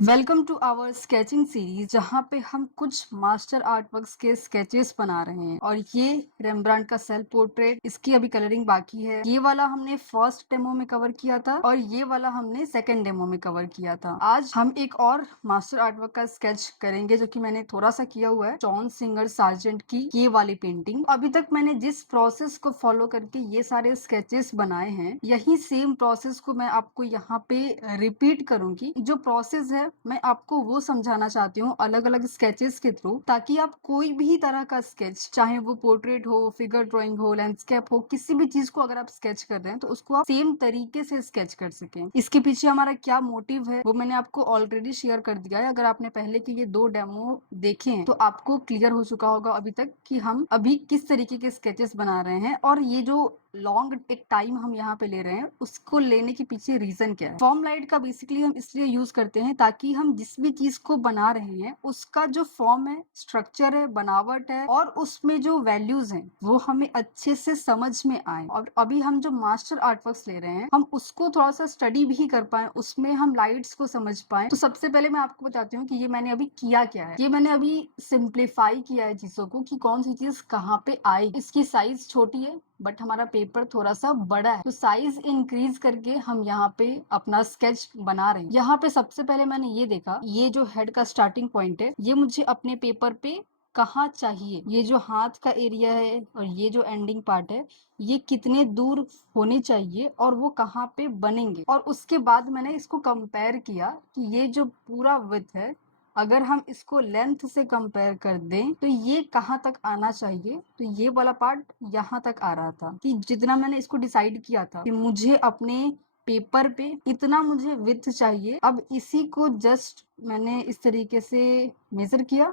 Welcome to our sketching series जहाँ पे हम कुछ मास्टर आर्टवर्क्स के स्केचेस बना रहे हैं और ये रेम्ब्रांड का सेल्फ पोर्ट्रेट, इसकी अभी कलरिंग बाकी है। ये वाला हमने फर्स्ट डेमो में कवर किया था और ये वाला हमने सेकंड डेमो में कवर किया था। आज हम एक और मास्टर आर्टवर्क का स्केच करेंगे जो कि मैंने थोड़ा सा किया हुआ है, जॉन सिंगर सार्जेंट की ये वाली पेंटिंग। अभी तक मैंने जिस प्रोसेस को फॉलो करके ये सारे स्केचेस बनाए हैं, यही सेम प्रोसेस को मैं आपको यहाँ पे रिपीट करूंगी। जो प्रोसेस है मैं आपको वो समझाना चाहती हूँ अलग अलग स्केचेस के थ्रू, ताकि आप कोई भी तरह का स्केच, चाहे वो पोर्ट्रेट हो, फिगर ड्राइंग हो, लैंडस्केप हो, किसी भी चीज को अगर आप स्केच कर रहे हैं तो उसको आप सेम तरीके से स्केच कर सकें। इसके पीछे हमारा क्या मोटिव है वो मैंने आपको ऑलरेडी शेयर कर दिया है। अगर आपने पहले के ये 2 डेमो देखे हैं तो आपको क्लियर हो चुका होगा अभी तक कि हम अभी किस तरीके के स्केचेस बना रहे हैं और ये जो लॉन्ग एक टाइम हम यहाँ पे ले रहे हैं उसको लेने के पीछे रीजन क्या है। फॉर्म लाइट का बेसिकली हम इसलिए यूज करते हैं ताकि हम जिस भी चीज को बना रहे हैं उसका जो फॉर्म है, स्ट्रक्चर है, बनावट है और उसमें जो वैल्यूज हैं वो हमें अच्छे से समझ में आए। और अभी हम जो मास्टर आर्टवर्क्स ले रहे हैं हम उसको थोड़ा सा स्टडी भी कर पाए, उसमें हम लाइट्स को समझ पाए। तो सबसे पहले मैं आपको बताती हूँ कि ये मैंने अभी किया क्या है। ये मैंने अभी सिंप्लीफाई किया है चीजों को कि कौन सी चीज कहाँ पे आएगी। इसकी साइज छोटी है बट हमारा पेपर थोड़ा सा बड़ा है, तो साइज इंक्रीज करके हम यहाँ पे अपना स्केच बना रहे हैं। यहाँ पे सबसे पहले मैंने ये देखा, ये जो हेड का स्टार्टिंग पॉइंट है ये मुझे अपने पेपर पे कहाँ चाहिए। ये जो हाथ का एरिया है और ये जो एंडिंग पार्ट है ये कितने दूर होने चाहिए और वो कहाँ पे बनेंगे। और उसके बाद मैंने इसको कंपेयर किया कि ये जो पूरा विड्थ है अगर हम इसको लेंथ से कंपेयर कर दें तो ये कहाँ तक आना चाहिए। तो ये वाला पार्ट यहाँ तक आ रहा था कि जितना मैंने इसको डिसाइड किया था कि मुझे अपने पेपर पे इतना मुझे विड्थ चाहिए। अब इसी को जस्ट मैंने इस तरीके से मेजर किया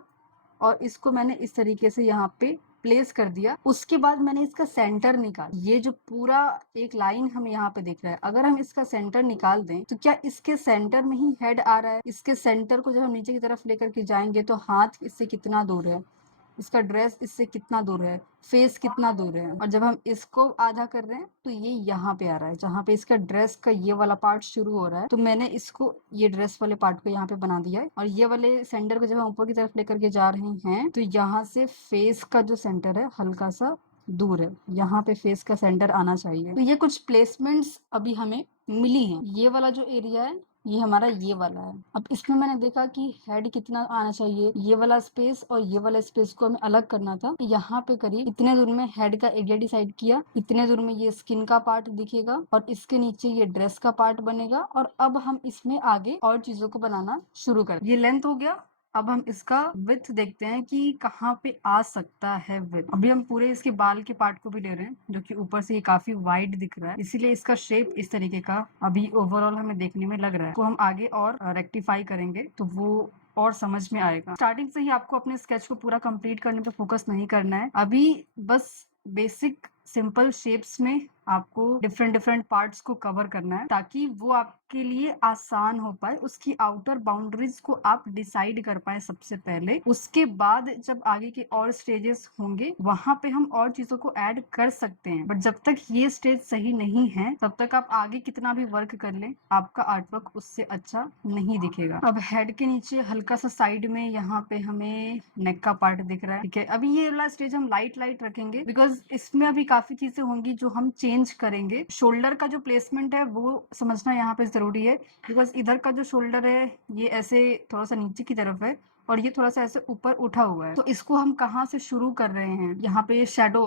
और इसको मैंने इस तरीके से यहाँ पे प्लेस कर दिया। उसके बाद मैंने इसका सेंटर निकाला। ये जो पूरा एक लाइन हमें यहाँ पे दिख रहा है, अगर हम इसका सेंटर निकाल दें तो क्या इसके सेंटर में ही हेड आ रहा है। इसके सेंटर को जब हम नीचे की तरफ लेकर के जाएंगे तो हाथ इससे कितना दूर है, इसका ड्रेस इससे कितना दूर है, फेस कितना दूर है। और जब हम इसको आधा कर रहे हैं तो ये यहाँ पे आ रहा है जहाँ पे इसका ड्रेस का ये वाला पार्ट शुरू हो रहा है। तो मैंने इसको ये ड्रेस वाले पार्ट को यहाँ पे बना दिया है। और ये वाले सेंटर को जब हम ऊपर की तरफ लेकर के जा रहे हैं तो यहाँ से फेस का जो सेंटर है हल्का सा दूर है, यहाँ पे फेस का सेंटर आना चाहिए। तो ये कुछ प्लेसमेंट्स अभी हमें मिली हैं। ये वाला जो एरिया है ये हमारा ये वाला है। अब इसमें मैंने देखा कि हेड कितना आना चाहिए, ये वाला स्पेस और ये वाला स्पेस को हमें अलग करना था। यहाँ पे करीब इतने दूर में हेड का एरिया डिसाइड किया, इतने दूर में ये स्किन का पार्ट दिखेगा और इसके नीचे ये ड्रेस का पार्ट बनेगा। और अब हम इसमें आगे और चीजों को बनाना शुरू कर। ये लेंथ हो गया। अब हम इसका विड्थ देखते हैं कि कहाँ पे आ सकता है विड्थ। अभी हम पूरे इसके बाल के पार्ट को भी ले रहे हैं जो कि ऊपर से ये काफी वाइड दिख रहा है, इसीलिए इसका शेप इस तरीके का अभी ओवरऑल हमें देखने में लग रहा है। तो हम आगे और रेक्टिफाई करेंगे तो वो और समझ में आएगा। स्टार्टिंग से ही आपको अपने स्केच को पूरा कंप्लीट करने पे फोकस नहीं करना है। अभी बस बेसिक सिंपल शेप्स में आपको डिफरेंट डिफरेंट पार्ट्स को कवर करना है ताकि वो आपके लिए आसान हो पाए। उसकी आउटर बाउंड्रीज को आप डिसाइड कर पाए सबसे पहले। उसके बाद जब आगे के और स्टेजेस होंगे वहां पे हम और चीजों को ऐड कर सकते हैं, बट जब तक ये स्टेज सही नहीं है तब तक आप आगे कितना भी वर्क कर लें आपका आर्टवर्क उससे अच्छा नहीं दिखेगा। अब हेड के नीचे हल्का सा साइड में यहाँ पे हमें नेक का पार्ट दिख रहा है, ठीक है। अभी ये वाला स्टेज हम लाइट लाइट रखेंगे बिकॉज इसमें अभी काफी चीजें होंगी जो हम चेंज करेंगे। शोल्डर का जो प्लेसमेंट है वो समझना यहाँ पे जरूरी है बिकॉज इधर का जो शोल्डर है ये ऐसे थोड़ा सा नीचे की तरफ है और ये थोड़ा सा ऐसे ऊपर उठा हुआ है। तो इसको हम कहाँ से शुरू कर रहे हैं, यहाँ पे शेडो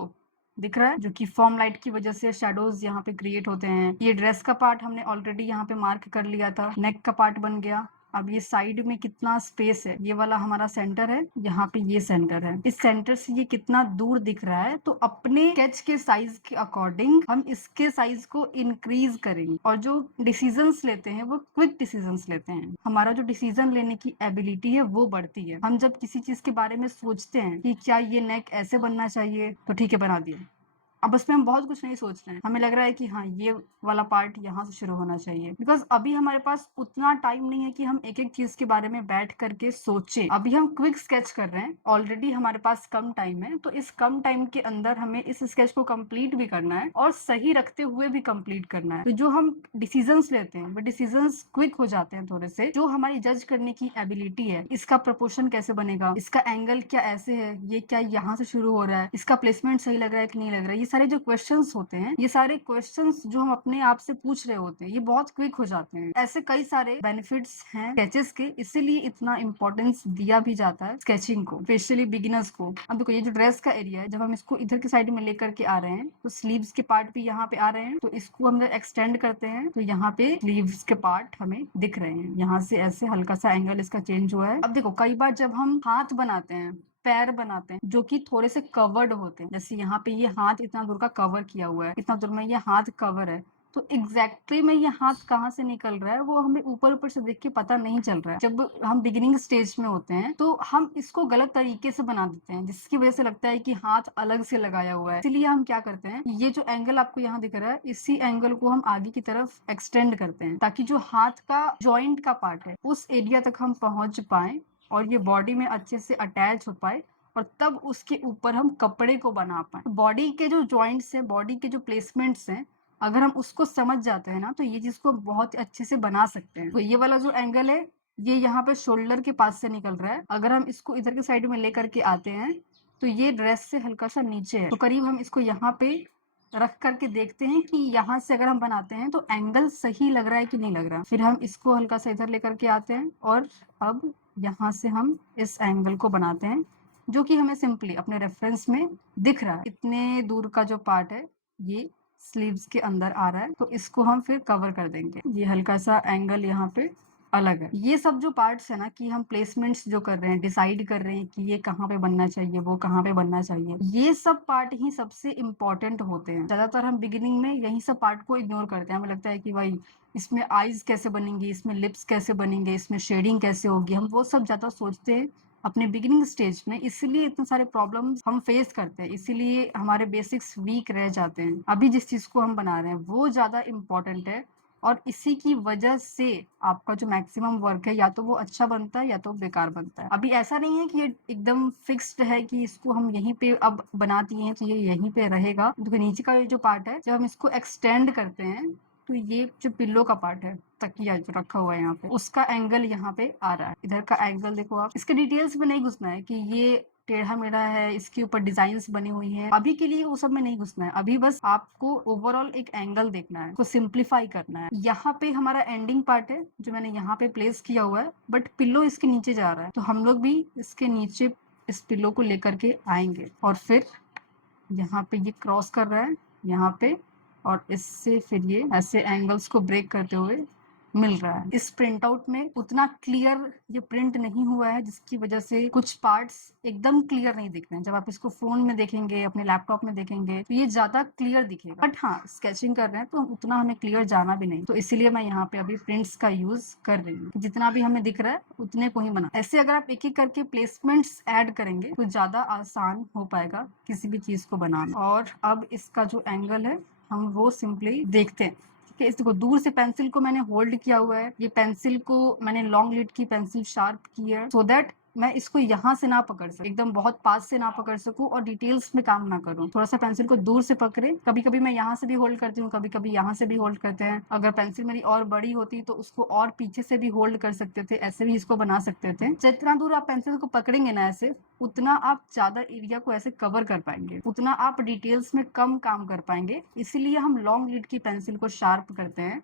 दिख रहा है जो कि फॉर्म लाइट की वजह से शेडोज यहाँ पे क्रिएट होते हैं। ये ड्रेस का पार्ट हमने ऑलरेडी यहाँ पे मार्क कर लिया था, नेक का पार्ट बन गया। अब ये साइड में कितना स्पेस है, ये वाला हमारा सेंटर है, यहाँ पे ये सेंटर है। इस सेंटर से ये कितना दूर दिख रहा है तो अपने स्केच के साइज के अकॉर्डिंग हम इसके साइज को इंक्रीज करेंगे। और जो डिसीजंस लेते हैं वो क्विक डिसीजंस लेते हैं। हमारा जो डिसीजन लेने की एबिलिटी है वो बढ़ती है। हम जब किसी चीज के बारे में सोचते हैं कि क्या ये नेक ऐसे बनना चाहिए तो ठीक है बना दिया, अब उसमें हम बहुत कुछ नहीं सोच रहे हैं, हमें लग रहा है कि हाँ ये वाला पार्ट यहाँ से शुरू होना चाहिए, बिकॉज अभी हमारे पास उतना टाइम नहीं है कि हम एक एक चीज के बारे में बैठ करके सोचे। अभी हम क्विक स्केच कर रहे हैं, ऑलरेडी हमारे पास कम टाइम है, तो इस कम टाइम के अंदर हमें इस स्केच को कंप्लीट भी करना है और सही रखते हुए भी कंप्लीट करना है। तो जो हम डिसीजंस लेते हैं वो डिसीजंस क्विक हो जाते हैं थोड़े से। जो हमारी जज करने की एबिलिटी है, इसका प्रपोर्शन कैसे बनेगा, इसका एंगल क्या ऐसे है, ये क्या यहाँ से शुरू हो रहा है, इसका प्लेसमेंट सही लग रहा है कि नहीं लग रहा है, ये सारे जो क्वेश्चंस होते हैं, ये सारे क्वेश्चंस जो हम अपने आप से पूछ रहे होते हैं, ये बहुत क्विक हो जाते हैं। ऐसे कई सारे बेनिफिट्स हैं स्केचेस के, इसीलिए इतना इंपॉर्टेंस दिया भी जाता है स्केचिंग को, स्पेशली बिगिनर्स को। अब देखो ये जो ड्रेस का एरिया है, जब हम इसको इधर की साइड में लेकर के आ रहे हैं तो स्लीव्स के पार्ट भी यहाँ पे आ रहे हैं, तो इसको हम एक्सटेंड करते हैं तो यहाँ पे स्लीव्स के पार्ट हमें दिख रहे हैं। यहाँ से ऐसे हल्का सा एंगल इसका चेंज हुआ है। अब देखो कई बार जब हम हाथ बनाते हैं, पैर बनाते हैं जो कि थोड़े से कवर्ड होते हैं, जैसे यहाँ पे ये हाथ इतना दूर का कवर किया हुआ है, इतना दूर में ये हाथ कवर है, तो एग्जैक्टली में ये हाथ कहाँ से निकल रहा है वो हमें ऊपर ऊपर से देख के पता नहीं चल रहा है। जब हम बिगिनिंग स्टेज में होते हैं तो हम इसको गलत तरीके से बना देते हैं, जिसकी वजह से लगता है कि हाथ अलग से लगाया हुआ है। इसीलिए हम क्या करते हैं, ये जो एंगल आपको यहाँ दिख रहा है, इसी एंगल को हम आगे की तरफ एक्सटेंड करते हैं ताकि जो हाथ का जॉइंट का पार्ट है उस एरिया तक हम पहुंच पाए और ये बॉडी में अच्छे से अटैच हो पाए, और तब उसके ऊपर हम कपड़े को बना पाए। बॉडी के जो जॉइंट्स हैं, बॉडी के जो प्लेसमेंट्स हैं, अगर हम उसको समझ जाते हैं ना तो ये चीज को बहुत अच्छे से बना सकते हैं। तो ये वाला जो एंगल है ये यहाँ पे शोल्डर के पास से निकल रहा है, अगर हम इसको इधर के साइड में लेकर के आते हैं तो ये ड्रेस से हल्का सा नीचे है, तो करीब हम इसको यहाँ पे रख करके देखते हैं कि यहाँ से अगर हम बनाते हैं तो एंगल सही लग रहा है कि नहीं लग रहा। फिर हम इसको हल्का सा इधर लेकर के आते हैं और अब यहाँ से हम इस एंगल को बनाते हैं जो कि हमें सिंपली अपने रेफरेंस में दिख रहा है। इतने दूर का जो पार्ट है ये स्लीव्स के अंदर आ रहा है, तो इसको हम फिर कवर कर देंगे। ये हल्का सा एंगल यहाँ पे अलग है। ये सब जो पार्ट्स है ना कि हम प्लेसमेंट्स जो कर रहे हैं, डिसाइड कर रहे हैं कि ये कहाँ पे बनना चाहिए, वो कहाँ पे बनना चाहिए, ये सब पार्ट ही सबसे इम्पोर्टेंट होते हैं। ज्यादातर हम बिगिनिंग में यही सब पार्ट को इग्नोर करते हैं। हमें लगता है कि भाई इसमें आईज कैसे बनेंगी, इसमें लिप्स कैसे बनेंगे, इसमें शेडिंग कैसे होगी, हम वो सब ज्यादा सोचते हैं अपने बिगिनिंग स्टेज में। इसलिए इतने सारे प्रॉब्लम्स हम फेस करते हैं, इसीलिए हमारे बेसिक्स वीक रह जाते हैं। अभी जिस चीज को हम बना रहे हैं वो ज्यादा इम्पोर्टेंट है, और इसी की वजह से आपका जो मैक्सिमम वर्क है या तो वो अच्छा बनता है या तो बेकार बनता है। अभी ऐसा नहीं है कि ये एकदम फिक्स्ड है कि इसको हम यहीं पे अब बना दिए हैं तो ये यहीं पे रहेगा। तो नीचे का ये जो पार्ट है, जब हम इसको एक्सटेंड करते हैं तो ये जो पिल्लो का पार्ट है, तकिया जो रखा हुआ है यहाँ पे, उसका एंगल यहाँ पे आ रहा है। इधर का एंगल देखो आप, इसके डिटेल्स में नहीं घुसना है कि ये टेढ़ा मेढ़ा है, इसके ऊपर डिजाइन्स बनी हुई हैं, अभी के लिए वो सब में नहीं घुसना है। अभी बस आपको ओवरऑल एक एंगल देखना है, उसको सिंप्लीफाई करना है। यहाँ पे हमारा एंडिंग पार्ट है जो मैंने यहाँ पे प्लेस किया हुआ है, बट पिल्लो इसके नीचे जा रहा है, तो हम लोग भी इसके नीचे इस पिल्लो को लेकर के आएंगे और फिर यहाँ पे ये क्रॉस कर रहा है यहाँ पे, और इससे फिर ये ऐसे एंगल्स को ब्रेक करते हुए मिल रहा है। इस प्रिंट आउट में उतना क्लियर ये प्रिंट नहीं हुआ है, जिसकी वजह से कुछ पार्ट्स एकदम क्लियर नहीं दिख रहे हैं। जब आप इसको फोन में देखेंगे, अपने लैपटॉप में देखेंगे तो ये ज्यादा क्लियर दिखेगा, बट हाँ स्केचिंग कर रहे हैं तो उतना हमें क्लियर जाना भी नहीं, तो इसीलिए मैं यहाँ पे अभी प्रिंट्स का यूज कर रही हूँ। जितना भी हमें दिख रहा है उतने को ही बना। ऐसे अगर आप एक एक करके प्लेसमेंट्स ऐड करेंगे तो ज्यादा आसान हो पाएगा किसी भी चीज को बनाना। और अब इसका जो एंगल है हम वो सिंपली देखते हैं कि इसको दूर से पेंसिल को मैंने होल्ड किया हुआ है, ये पेंसिल को मैंने लॉन्ग लीड की पेंसिल शार्प की है सो दैट मैं इसको यहाँ से ना पकड़ सकूं, एकदम बहुत पास से ना पकड़ सकूं और डिटेल्स में काम ना करूं। थोड़ा सा पेंसिल को दूर से पकड़े, कभी कभी मैं यहाँ से भी होल्ड करती हूँ, कभी कभी यहाँ से भी होल्ड करते हैं। अगर पेंसिल मेरी और बड़ी होती तो उसको और पीछे से भी होल्ड कर सकते थे, ऐसे भी इसको बना सकते थे। जितना दूर आप पेंसिल को पकड़ेंगे ना ऐसे, उतना आप ज्यादा एरिया को ऐसे कवर कर पाएंगे, उतना आप डिटेल्स में कम काम कर पाएंगे। इसीलिए हम लॉन्ग लीड की पेंसिल को शार्प करते हैं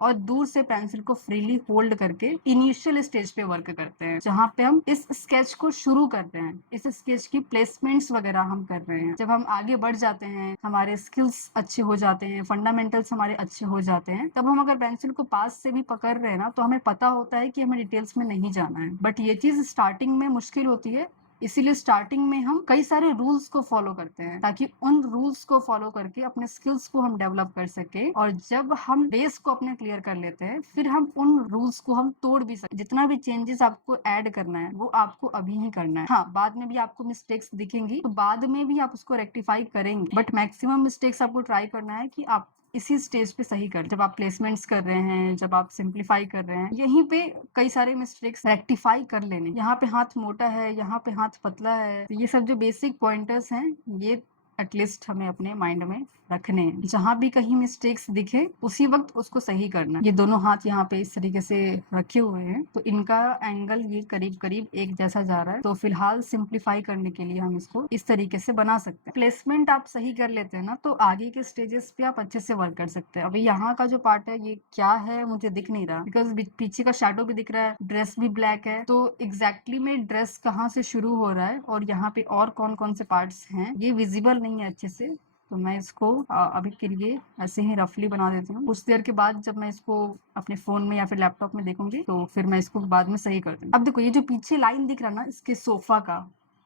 और दूर से पेंसिल को फ्रीली होल्ड करके इनिशियल स्टेज पे वर्क करते हैं, जहाँ पे हम इस स्केच को शुरू करते हैं, इस स्केच की प्लेसमेंट्स वगैरह हम कर रहे हैं। जब हम आगे बढ़ जाते हैं, हमारे स्किल्स अच्छे हो जाते हैं, फंडामेंटल्स हमारे अच्छे हो जाते हैं, तब हम अगर पेंसिल को पास से भी पकड़ रहे हैं ना तो हमें पता होता है कि हमें डिटेल्स में नहीं जाना है। बट ये चीज स्टार्टिंग में मुश्किल होती है, इसीलिए स्टार्टिंग में हम कई सारे रूल्स को फॉलो करते हैं ताकि उन रूल्स को फॉलो करके अपने स्किल्स को हम डेवलप कर सके, और जब हम बेस को अपने क्लियर कर लेते हैं फिर हम उन रूल्स को हम तोड़ भी सकते। जितना भी चेंजेस आपको ऐड करना है वो आपको अभी ही करना है। हाँ, बाद में भी आपको मिस्टेक्स दिखेंगी तो बाद में भी आप उसको रेक्टिफाई करेंगे, बट मैक्सिमम मिस्टेक्स आपको ट्राई करना है कि आप इसी स्टेज पे सही कर। जब आप प्लेसमेंट्स कर रहे हैं, जब आप सिंप्लीफाई कर रहे हैं, यहीं पे कई सारे मिस्टेक्स रेक्टिफाई कर लेने। यहाँ पे हाथ मोटा है, यहाँ पे हाथ पतला है, तो ये सब जो बेसिक पॉइंटर्स हैं ये एटलीस्ट हमें अपने माइंड में रखने हैं। जहां भी कहीं मिस्टेक्स दिखे उसी वक्त उसको सही करना। ये दोनों हाथ यहाँ पे इस तरीके से रखे हुए हैं तो इनका एंगल ये करीब करीब एक जैसा जा रहा है, तो फिलहाल सिंप्लीफाई करने के लिए हम इसको इस तरीके से बना सकते हैं। प्लेसमेंट आप सही कर लेते हैं ना तो आगे के स्टेजेस पे आप अच्छे से वर्क कर सकते हैं। अभी यहाँ का जो पार्ट है ये क्या है मुझे दिख नहीं रहा, बिकॉज पीछे का शैडो भी दिख रहा है, ड्रेस भी ब्लैक है, तो एग्जैक्टली में ड्रेस कहाँ से शुरू हो रहा है और यहाँ पे और कौन कौन से पार्ट्स हैं ये विजिबल नहीं है अच्छे से। तो मैं इसको अभी के लिए ऐसे ही रफली बना देती हूँ। कुछ देर के बाद जब मैं इसको अपने फोन में या फिर लैपटॉप में देखूंगी तो फिर मैं इसको बाद में सही कर दूंगी। अब देखो ये जो पीछे लाइन दिख रहा है ना इसके सोफा का,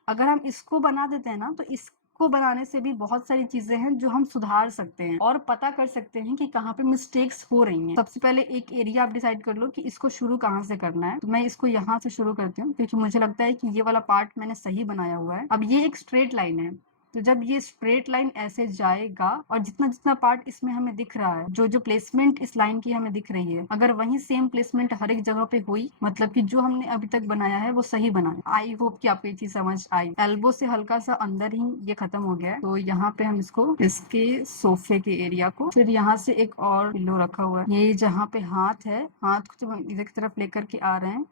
अगर हम इसको बना देते हैं ना तो इसको बनाने से भी बहुत सारी चीजें हैं जो हम सुधार सकते हैं और पता कर सकते हैं कि कहाँ पे मिस्टेक्स हो रही हैं। सबसे पहले एक एरिया आप डिसाइड कर लो कि इसको शुरू कहाँ से करना है। तो मैं इसको यहाँ से शुरू करती हूँ क्योंकि मुझे लगता है कि ये वाला पार्ट मैंने सही बनाया हुआ है। अब ये एक स्ट्रेट लाइन है, तो जब ये स्ट्रेट लाइन ऐसे जाएगा और जितना जितना पार्ट इसमें हमें दिख रहा है, जो जो प्लेसमेंट इस लाइन की हमें दिख रही है, अगर वही सेम प्लेसमेंट हर एक जगह पे हुई मतलब कि जो हमने अभी तक बनाया है वो सही बना है। आई होप कि आपको ये चीज समझ आई। एल्बो से हल्का सा अंदर ही ये खत्म हो गया है, तो यहाँ पे हम इसको इसके सोफे के एरिया को, फिर यहाँ से एक और पिल्लो रखा हुआ है, ये जहाँ पे हाथ है, हाथ को जब हम इधर की तरफ लेकर के आ रहे हैं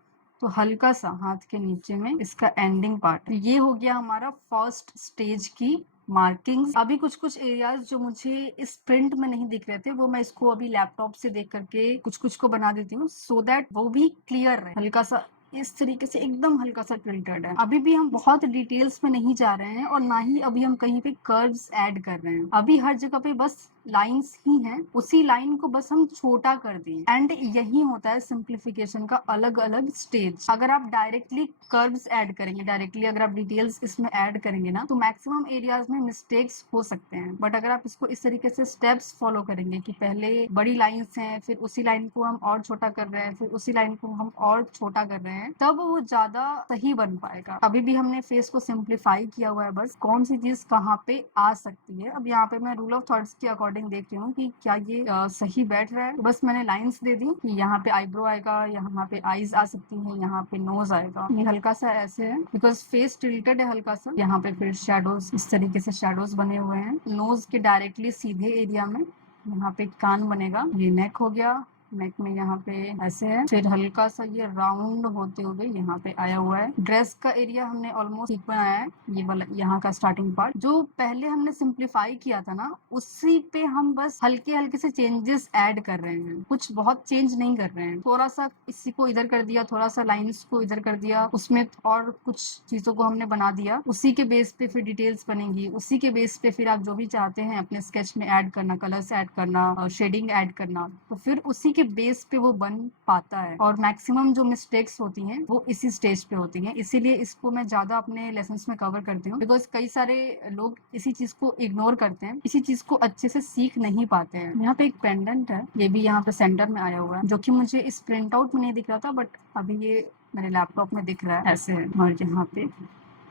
तो हल्का सा हाथ के नीचे में इसका एंडिंग पार्ट, ये हो गया हमारा फर्स्ट स्टेज की मार्किंग्स। अभी कुछ कुछ एरियाज जो मुझे इस प्रिंट में नहीं दिख रहे थे वो मैं इसको अभी लैपटॉप से देख करके कुछ कुछ को बना देती हूँ सो दैट वो भी क्लियर रहे। हल्का सा इस तरीके से एकदम हल्का सा टिल्टेड है। अभी भी हम बहुत डिटेल्स में नहीं जा रहे हैं और ना ही अभी हम कहीं पे कर्व्स ऐड कर रहे हैं। अभी हर जगह पे बस लाइंस ही हैं, उसी लाइन को बस हम छोटा कर दें। एंड यही होता है सिंप्लीफिकेशन का अलग अलग स्टेज। अगर आप डायरेक्टली कर्व्स ऐड करेंगे, डायरेक्टली अगर आप डिटेल्स इसमें ऐड करेंगे ना तो मैक्सिमम एरियाज में मिस्टेक्स हो सकते हैं। बट अगर आप इसको इस तरीके से स्टेप्स फॉलो करेंगे कि पहले बड़ी लाइंस हैं, फिर उसी लाइन को हम और छोटा कर रहे हैं, फिर उसी लाइन को हम और छोटा कर रहे हैं, तब वो ज्यादा सही बन पाएगा। अभी भी हमने फेस को सिंप्लीफाई किया हुआ है, बस कौन सी चीज कहाँ पे आ सकती है। अब यहाँ पे मैं रूल ऑफ थर्ड्स के अकॉर्डिंग देख रही हूँ कि क्या ये सही बैठ रहा है, तो बस मैंने लाइंस दे दी कि यहाँ पे आईब्रो आएगा, यहाँ पे आईज आ सकती है, यहाँ पे नोज आएगा। ये हल्का सा ऐसे है बिकॉज फेस टिल्टेड है हल्का सा। यहाँ पे फिर शेडोज, इस तरीके से शेडोज बने हुए हैं नोज के डायरेक्टली सीधे एरिया में। यहाँ पे कान बनेगा, ये नेक हो गया, नेक में यहाँ पे ऐसे है, फिर हल्का सा ये राउंड होते हुए यहाँ पे आया हुआ है। ड्रेस का एरिया हमने ऑलमोस्ट ठीक बनाया है, ये वाला यहाँ का स्टार्टिंग पार्ट जो पहले हमने सिंप्लीफाई किया था ना उसी पे हम बस हल्के हल्के से चेंजेस ऐड कर रहे हैं, कुछ बहुत चेंज नहीं कर रहे हैं। थोड़ा सा इसी को इधर कर दिया, थोड़ा सा लाइन्स को इधर कर दिया, उसमें और कुछ चीजों को हमने बना दिया। उसी के बेस पे फिर डिटेल्स बनेंगी, उसी के बेस पे फिर आप जो भी चाहते हैं अपने स्केच में ऐड करना, कलर्स ऐड करना, शेडिंग ऐड करना, तो फिर उसी के बेस पे वो बन पाता है। और मैक्सिमम जो मिस्टेक्स होती हैं वो इसी स्टेज पे होती हैं, इसीलिए इसको मैं ज्यादा अपने लेसन्स में कवर करती हूँ बिकॉज कई सारे लोग इसी चीज को इग्नोर करते हैं, इसी चीज को अच्छे से सीख नहीं पाते हैं। यहाँ पे एक पेंडेंट है, ये भी यहाँ पे सेंटर में आया हुआ है जो कि मुझे इस प्रिंट आउट में नहीं दिख रहा था, बट अभी ये मेरे लैपटॉप में दिख रहा है ऐसे है। और यहाँ पे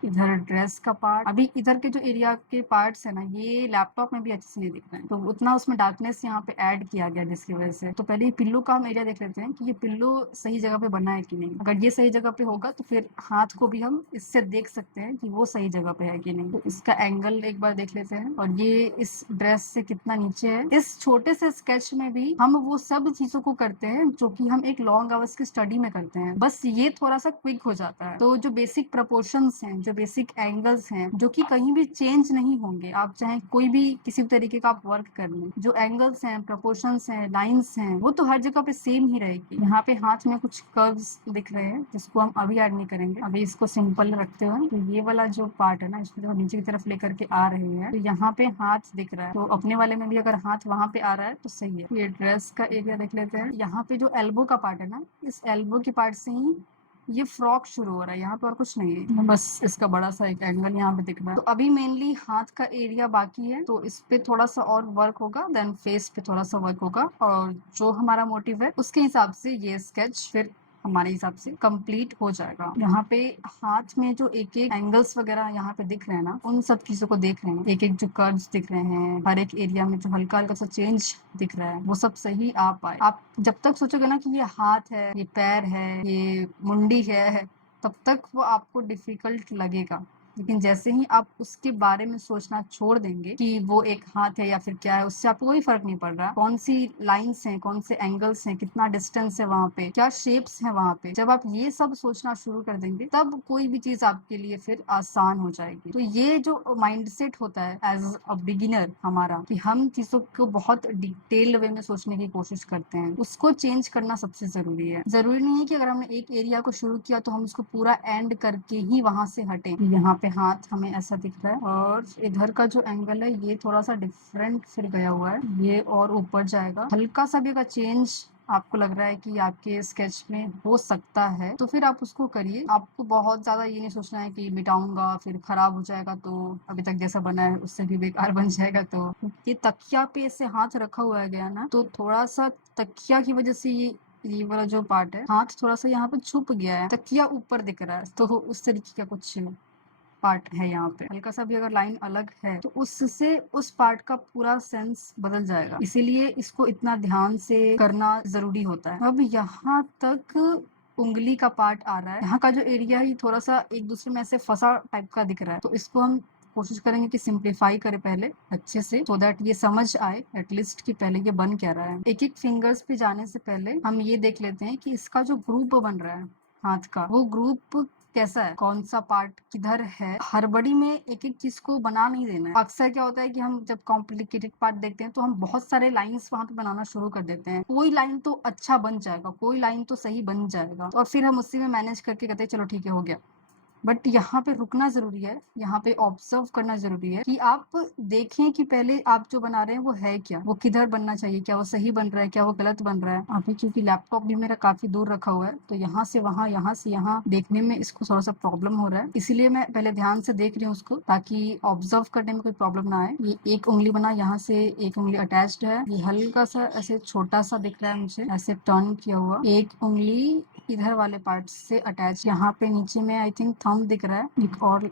इधर ड्रेस का पार्ट, अभी इधर के जो एरिया के पार्ट्स है ना ये लैपटॉप में भी अच्छे से नहीं दिख रहे हैं, तो उतना उसमें डार्कनेस यहाँ पे ऐड किया गया जिसकी वजह से। तो पहले पिल्लो का हम एरिया देख लेते हैं कि ये पिल्लो सही जगह पे बना है कि नहीं। अगर ये सही जगह पे होगा तो फिर हाथ को भी हम इससे देख सकते हैं कि वो सही जगह पे है कि नहीं। तो इसका एंगल एक बार देख लेते हैं, और ये इस ड्रेस से कितना नीचे है। इस छोटे से स्केच में भी हम वो सब चीजों को करते हैं जो कि हम एक लॉन्ग आवर्स की स्टडी में करते हैं, बस ये थोड़ा सा क्विक हो जाता है। तो जो बेसिक प्रपोर्शंस हैं, जो बेसिक एंगल्स हैं, जो कि कहीं भी चेंज नहीं होंगे, आप चाहे कोई भी किसी भी तरीके का आप वर्क कर लें, जो एंगल्स हैं, प्रपोर्शंस हैं, लाइंस हैं, वो तो हर जगह पे सेम ही रहेगी। यहाँ पे हाथ में कुछ कर्व्स दिख रहे हैं जिसको हम अभी ऐड नहीं करेंगे, अभी इसको सिंपल रखते हुए। तो ये वाला जो पार्ट है ना इसको जो नीचे की तरफ लेकर के आ रहे हैं, तो यहाँ पे हाथ दिख रहा है, तो अपने वाले में भी अगर हाथ वहां पे आ रहा है तो सही है। ये ड्रेस का एरिया देख लेते हैं, यहाँ पे जो एल्बो का पार्ट है ना, इस एल्बो के पार्ट से ही ये फ्रॉक शुरू हो रहा है यहाँ पे और कुछ नहीं है, बस इसका बड़ा सा एक एंगल यहाँ पे दिख रहा है। तो अभी मेनली हाथ का एरिया बाकी है, तो इस पे थोड़ा सा और वर्क होगा, देन फेस पे थोड़ा सा वर्क होगा, और जो हमारा मोटिव है उसके हिसाब से ये स्केच फिर हमारे हिसाब से कंप्लीट हो जाएगा। यहाँ पे हाथ में जो एक एक एंगल्स वगैरह यहाँ पे दिख रहे हैं ना, उन सब चीजों को देख रहे हैं, एक एक जो कर्व्स दिख रहे हैं, हर एक एरिया में जो हल्का हल्का सा चेंज दिख रहा है, वो सब सही आ पाए। आप जब तक सोचोगे ना कि ये हाथ है, ये पैर है, ये मुंडी है, तब तक वो आपको डिफिकल्ट लगेगा। लेकिन जैसे ही आप उसके बारे में सोचना छोड़ देंगे कि वो एक हाथ है या फिर क्या है, उससे आपको कोई फर्क नहीं पड़ रहा कौन सी लाइंस हैं, कौन से एंगल्स हैं, कितना डिस्टेंस है वहां पे, क्या शेप्स हैं वहां पे। जब आप ये सब सोचना शुरू कर देंगे तब कोई भी चीज आपके लिए फिर आसान हो जाएगी। तो ये जो माइंडसेट होता है एज अ बिगिनर हमारा, कि हम चीजों को बहुत डिटेल्ड वे में सोचने की कोशिश करते हैं, उसको चेंज करना सबसे जरूरी है। जरूरी नहीं है कि अगर हमने एक एरिया को शुरू किया तो हम उसको पूरा एंड करके ही वहां से हटें। यहाँ पे हाथ हमें ऐसा दिख रहा है, और इधर का जो एंगल है ये थोड़ा सा डिफरेंट फिर गया हुआ है, ये और ऊपर जाएगा। हल्का सा भी का चेंज आपको लग रहा है कि आपके स्केच में हो सकता है, तो फिर आप उसको करिए। आपको बहुत ज्यादा ये नहीं सोचना है कि मिटाऊंगा फिर खराब हो जाएगा तो अभी तक जैसा बना है उससे भी बेकार बन जाएगा। तो ये तकिया पे ऐसे हाथ रखा हुआ है गया ना, तो थोड़ा सा तकिया की वजह से ये वाला जो पार्ट है, हाथ थोड़ा सा यहाँ पे छुप गया है, तकिया ऊपर दिख रहा है, तो उस तरीके का कुछ पार्ट है यहाँ पे। हल्का सा भी अगर लाइन अलग है तो उससे उस पार्ट का पूरा सेंस बदल जाएगा, इसीलिए इसको इतना ध्यान से करना जरूरी होता है। अब यहाँ तक उंगली का पार्ट आ रहा है, यहाँ का जो एरिया है थोड़ा सा एक दूसरे में ऐसे फंसा टाइप का दिख रहा है, तो इसको हम कोशिश करेंगे कि सिंप्लीफाई करें पहले अच्छे से, सो दैट ये समझ आए एटलीस्ट कि पहले ये बन क्या रहा है। एक एक फिंगर्स पे जाने से पहले हम ये देख लेते हैं कि इसका जो ग्रुप बन रहा है हाथ का, वो ग्रुप कैसा है, कौन सा पार्ट किधर है। हड़बड़ी में एक एक चीज को बना नहीं देना है। अक्सर क्या होता है कि हम जब कॉम्प्लिकेटेड पार्ट देखते हैं तो हम बहुत सारे लाइंस वहां पे बनाना शुरू कर देते हैं। कोई लाइन तो अच्छा बन जाएगा, कोई लाइन तो सही बन जाएगा, और फिर हम उसी में मैनेज करके कहते हैं चलो ठीक है हो गया। बट यहाँ पे रुकना जरूरी है, यहाँ पे ऑब्जर्व करना जरूरी है कि आप देखें कि पहले आप जो बना रहे हैं वो है क्या, वो किधर बनना चाहिए, क्या वो सही बन रहा है, क्या वो गलत बन रहा है। अभी क्योंकि लैपटॉप भी मेरा काफी दूर रखा हुआ है, तो यहाँ से वहां, यहाँ से यहाँ देखने में इसको थोड़ा सा प्रॉब्लम हो रहा है, इसीलिए मैं पहले ध्यान से देख रही हूँ उसको, ताकि ऑब्जर्व करने में कोई प्रॉब्लम ना आए। ये एक उंगली बना, यहाँ से एक उंगली अटैच्ड है, ये हल्का सा ऐसे छोटा सा दिख रहा है मुझे, ऐसे टर्न किया हुआ। एक उंगली इधर वाले पार्ट से अटैच, यहाँ पे नीचे में आई थिंक थंब दिख रहा है, एक और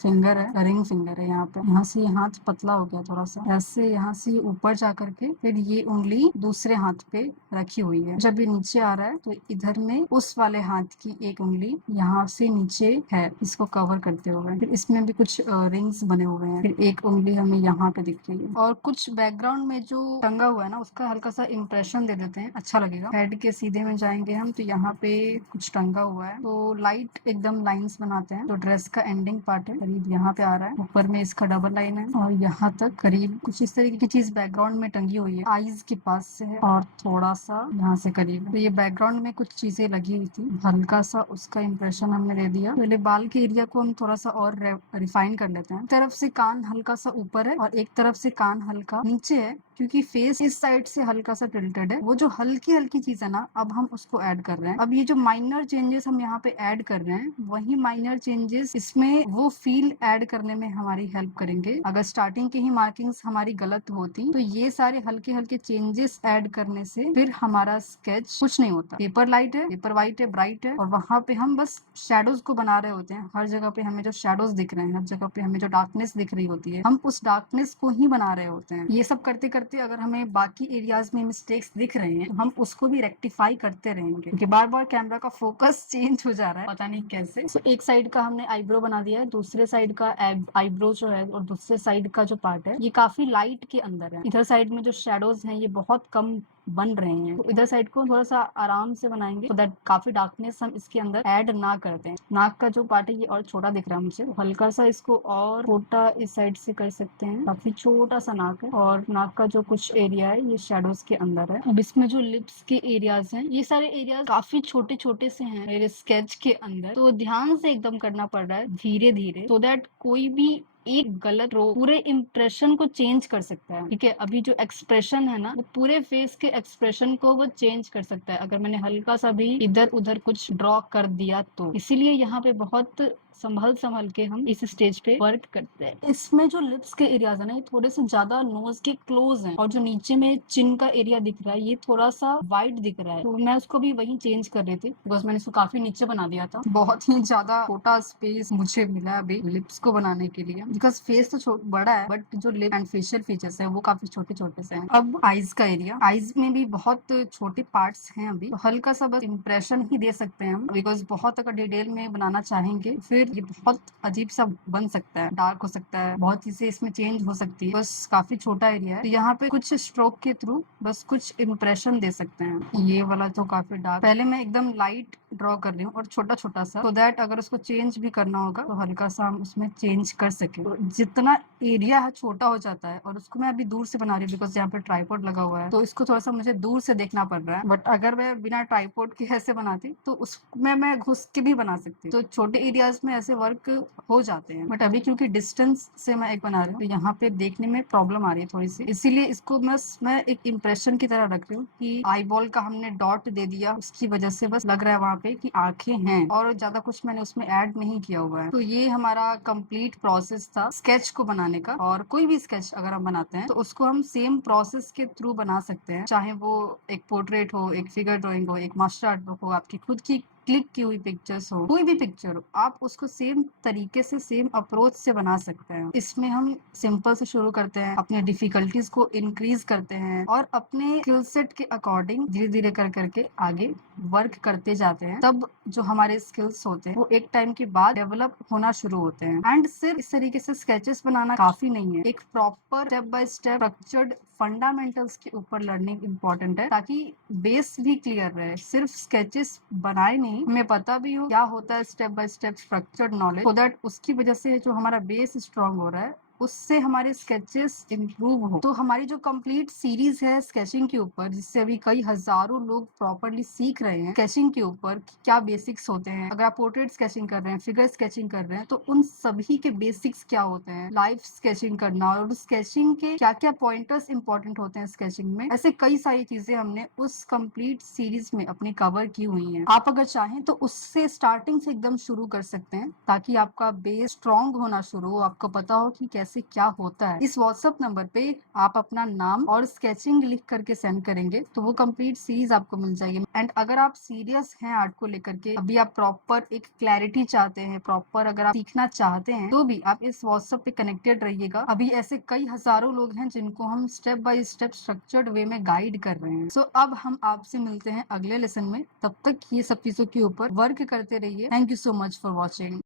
फिंगर है, रिंग फिंगर है यहाँ पे। यहाँ से ये हाथ पतला हो गया थोड़ा सा, ऐसे यहाँ से ऊपर जा करके फिर ये उंगली दूसरे हाथ पे रखी हुई है। जब ये नीचे आ रहा है तो इधर में उस वाले हाथ की एक उंगली यहाँ से नीचे है, इसको कवर करते हुए। फिर इसमें भी कुछ रिंग्स बने हुए हैं, फिर एक उंगली हमें यहाँ पे दिख रही है, और कुछ बैकग्राउंड में जो टंगा हुआ है ना उसका हल्का सा इम्प्रेशन दे देते हैं, अच्छा लगेगा। हेड के सीधे में जाएंगे हम, तो यहाँ पे कुछ टंगा हुआ है, तो लाइट एकदम लाइंस बनाते हैं। तो ड्रेस का एंडिंग पार्ट है, करीब यहाँ पे आ रहा है, ऊपर में इसका डबल लाइन है, और यहाँ तक करीब कुछ इस तरीके की चीज बैकग्राउंड में टंगी हुई है, आईज के पास से है, और थोड़ा सा यहाँ से करीब है। तो ये बैकग्राउंड में कुछ चीजें लगी हुई थी, हल्का सा उसका इम्प्रेशन हमने दे दिया। पहले बाल के एरिया को हम थोड़ा सा और रिफाइन कर लेते हैं। एक तरफ से कान हल्का सा ऊपर है और एक तरफ से कान हल्का नीचे है, क्योंकि फेस इस साइड से हल्का सा टिल्टेड है। वो जो हल्की हल्की चीज है ना, अब हम उसको ऐड कर रहे हैं। अब ये जो माइनर चेंजेस हम यहाँ पे ऐड कर रहे हैं, वही माइनर चेंजेस इसमें वो फील ऐड करने में हमारी हेल्प करेंगे। अगर स्टार्टिंग की ही मार्किंग्स हमारी गलत होती तो ये सारे हल्के हल्के चेंजेस ऐड करने से फिर हमारा स्केच कुछ नहीं होता। पेपर लाइट है, पेपर व्हाइट है, ब्राइट है, और वहां पे हम बस शेडोज को बना रहे होते हैं। हर जगह पे हमें जो शेडोज दिख रहे हैं, हर जगह पे हमें जो डार्कनेस दिख रही होती है, हम उस डार्कनेस को ही बना रहे होते हैं। ये सब करते करते अगर हमें बाकी एरियाज में मिस्टेक्स दिख रहे हैं तो हम उसको भी रेक्टिफाई करते रहेंगे, क्योंकि बार बार कैमरा का फोकस चेंज हो जा रहा है, पता नहीं कैसे। तो एक साइड का हमने आईब्रो बना दिया है, दूसरे साइड का आईब्रो जो है और दूसरे साइड का जो पार्ट है ये काफी लाइट के अंदर है। इधर साइड में जो शेडोज हैं ये बहुत कम बन रहे हैं, तो इधर साइड को थोड़ा सा आराम से बनाएंगे, so दैट काफी डार्कनेस हम इसके अंदर ऐड ना करते हैं। नाक का जो पार्ट है ये और छोटा दिख रहा है मुझे, तो हल्का सा इसको और छोटा इस साइड से कर सकते हैं। काफी छोटा सा नाक है, और नाक का जो कुछ एरिया है ये शेडोज के अंदर है। अब इसमें जो लिप्स के एरियाज हैं, ये सारे एरियाज काफी छोटे छोटे से हैं मेरे स्केच के अंदर, तो ध्यान से एकदम करना पड़ रहा है, धीरे धीरे, सो दैट कोई भी एक गलत रो पूरे इम्प्रेशन को चेंज कर सकता है। ठीक है, अभी जो एक्सप्रेशन है ना, वो पूरे फेस के एक्सप्रेशन को वो चेंज कर सकता है अगर मैंने हल्का सा भी इधर उधर कुछ ड्रॉ कर दिया तो। इसीलिए यहाँ पे बहुत संभल संभल के हम इस स्टेज पे वर्क करते हैं। इसमें जो लिप्स के एरियाज है ना, ये थोड़े से ज्यादा नोज के क्लोज हैं, और जो नीचे में चिन का एरिया दिख रहा है ये थोड़ा सा वाइड दिख रहा है, तो मैं उसको भी वही चेंज कर रही थी बिकॉज मैंने इसको काफी नीचे बना दिया था। बहुत ही ज्यादा छोटा स्पेस मुझे मिला अभी लिप्स को बनाने के लिए, बिकॉज फेस तो बड़ा है बट जो लिप एंड फेशियल फीचर्स है वो काफी छोटे छोटे से हैं। अब आईज का एरिया, आईज में भी बहुत छोटे पार्ट्स हैं अभी, तो हल्का सा बस इम्प्रेशन ही दे सकते हैं हम, बिकॉज बहुत अगर डिटेल में बनाना चाहेंगे फिर ये बहुत अजीब सा बन सकता है, डार्क हो सकता है, बहुत चीजें इसमें चेंज हो सकती है। बस काफी छोटा एरिया है, तो यहाँ पे कुछ स्ट्रोक के थ्रू बस कुछ इम्प्रेशन दे सकते हैं। ये वाला तो काफी डार्क, पहले मैं एकदम लाइट ड्रॉ कर रही हूँ और छोटा छोटा सा, so दैट अगर उसको चेंज भी करना होगा तो हल्का सा हम उसमें चेंज कर सके। तो जितना एरिया है छोटा हो जाता है, और उसको मैं अभी दूर से बना रही हूँ बिकॉज यहाँ पे ट्राइपॉड लगा हुआ है, तो इसको थोड़ा सा मुझे दूर से देखना पड़ रहा है। बट अगर मैं बिना ट्राइपॉड के ऐसे बनाती तो उसमें मैं घुस के भी बना सकती, तो छोटे एरियाज में ऐसे वर्क हो जाते हैं। बट अभी क्योंकि डिस्टेंस से मैं एक बना रही हूँ तो यहाँ पे देखने में प्रॉब्लम आ रही है थोड़ी सी, इसीलिए इसको बस मैं एक इम्प्रेशन की तरह रख रही हूँ कि आई बॉल का हमने डॉट दे दिया, उसकी वजह से बस लग रहा है वहां पे कि आंखें हैं, और ज्यादा कुछ मैंने उसमें ऐड नहीं किया हुआ है। तो ये हमारा कंप्लीट प्रोसेस था स्केच को बनाने का, और कोई भी स्केच अगर हम बनाते हैं तो उसको हम सेम प्रोसेस के थ्रू बना सकते हैं, चाहे वो एक पोर्ट्रेट हो, एक फिगर ड्राइंग हो, एक मास्टर आर्ट हो, आपकी खुद की क्लिक की हुई पिक्चर्स हो, कोई भी पिक्चर हो, आप उसको सेम तरीके से सेम अप्रोच से बना सकते हैं। इसमें हम सिंपल से शुरू करते हैं, अपने डिफिकल्टीज को इंक्रीज करते हैं, और अपने स्किल सेट के अकॉर्डिंग धीरे धीरे कर करके आगे वर्क करते जाते हैं। तब जो हमारे स्किल्स होते हैं वो एक टाइम के बाद डेवलप होना शुरू होते हैं। एंड सिर्फ इस तरीके से स्केचेस बनाना काफी नहीं है, एक proper step by step structured fundamentals के ऊपर लर्निंग इम्पोर्टेंट है, ताकि बेस भी क्लियर रहे। सिर्फ स्केचेस बनाए नहीं, हमें पता भी हो क्या होता है step by step structured knowledge, so that उसकी वजह से जो हमारा बेस स्ट्रांग हो रहा है उससे हमारे स्केचेस इम्प्रूव हो। तो हमारी जो कंप्लीट सीरीज है स्केचिंग के ऊपर, जिससे अभी कई हजारों लोग प्रॉपरली सीख रहे हैं स्केचिंग के ऊपर क्या बेसिक्स होते हैं, अगर आप पोर्ट्रेट स्केचिंग कर रहे हैं, फिगर स्केचिंग कर रहे हैं, तो उन सभी के बेसिक्स क्या होते हैं, लाइफ स्केचिंग करना, और स्केचिंग के क्या क्या पॉइंटर्स इंपॉर्टेंट होते हैं स्केचिंग में, ऐसे कई सारी चीजें हमने उस कंप्लीट सीरीज में अपनी कवर की हुई हैं। आप अगर चाहें तो उससे स्टार्टिंग से एकदम शुरू कर सकते हैं, ताकि आपका बेस स्ट्रॉन्ग होना शुरू हो, आपको पता हो कि कैसे क्या होता है। इस व्हाट्सएप नंबर पे आप अपना नाम और स्केचिंग लिख करके सेंड करेंगे तो वो कंप्लीट सीरीज आपको मिल जाएगी। एंड अगर आप सीरियस हैं आर्ट को लेकर के, अभी आप प्रॉपर एक क्लैरिटी चाहते हैं, प्रॉपर अगर आप सीखना चाहते हैं, तो भी आप इस व्हाट्सएप पे कनेक्टेड रहिएगा। अभी ऐसे कई हजारों लोग हैं जिनको हम step by step structured way में गाइड कर रहे हैं। सो अब हम आपसे मिलते हैं अगले लेसन में, तब तक ये सब चीजों के ऊपर वर्क करते रहिए। Thank you so much for watching.